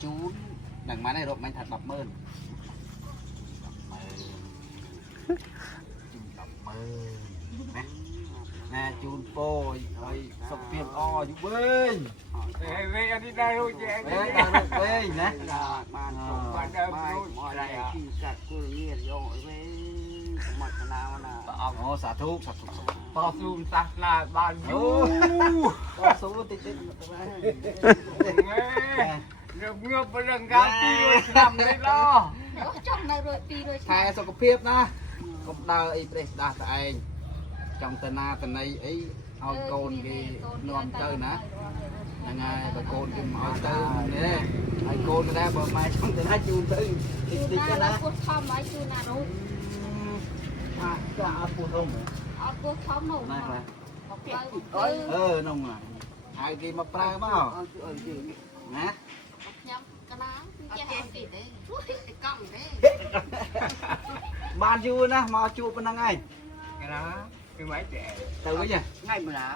chú đằng má này rồi mình thật đập mơn nè chú po rồi sọc tiền o chú bơi về đi đây thôi chị em về ta được về nè bạn mọi này chỉ cả cô nghiền rồi với mặt nào là ô xả thuốc to zoom ta là bao nhiêu to số tít tít được ngược với lần gạo tiêu làm đấy lo trong này rồi pi rồi ថែសុខភាពណាកុំដើរអីប្រេះដាស់តែឯងចង់ទៅណាទៅណីអីឲ្យកូនគេនាំទៅណាហ្នឹងហើយបើកូនគេមកឲ្យទៅនេះហើយកូនដែរបើម៉ែចង់ទៅណាជូនទៅតិចតិចទៅណា ពុះធំឲ្យជួនណានោះ ចាអត់ពូធំ អត់ពុះធំនោះ ណាខ្លះ មកទៅ នោះហៅគេមកប្រើមកណា ខ្ញុំកណាចេះអត់ទីទេទៅកង់ទេ បានយូរណាស់មកជួបប៉ុណ្ណឹងហើយ cái đó cái máy trẻ ទៅវិញ ngay mà lá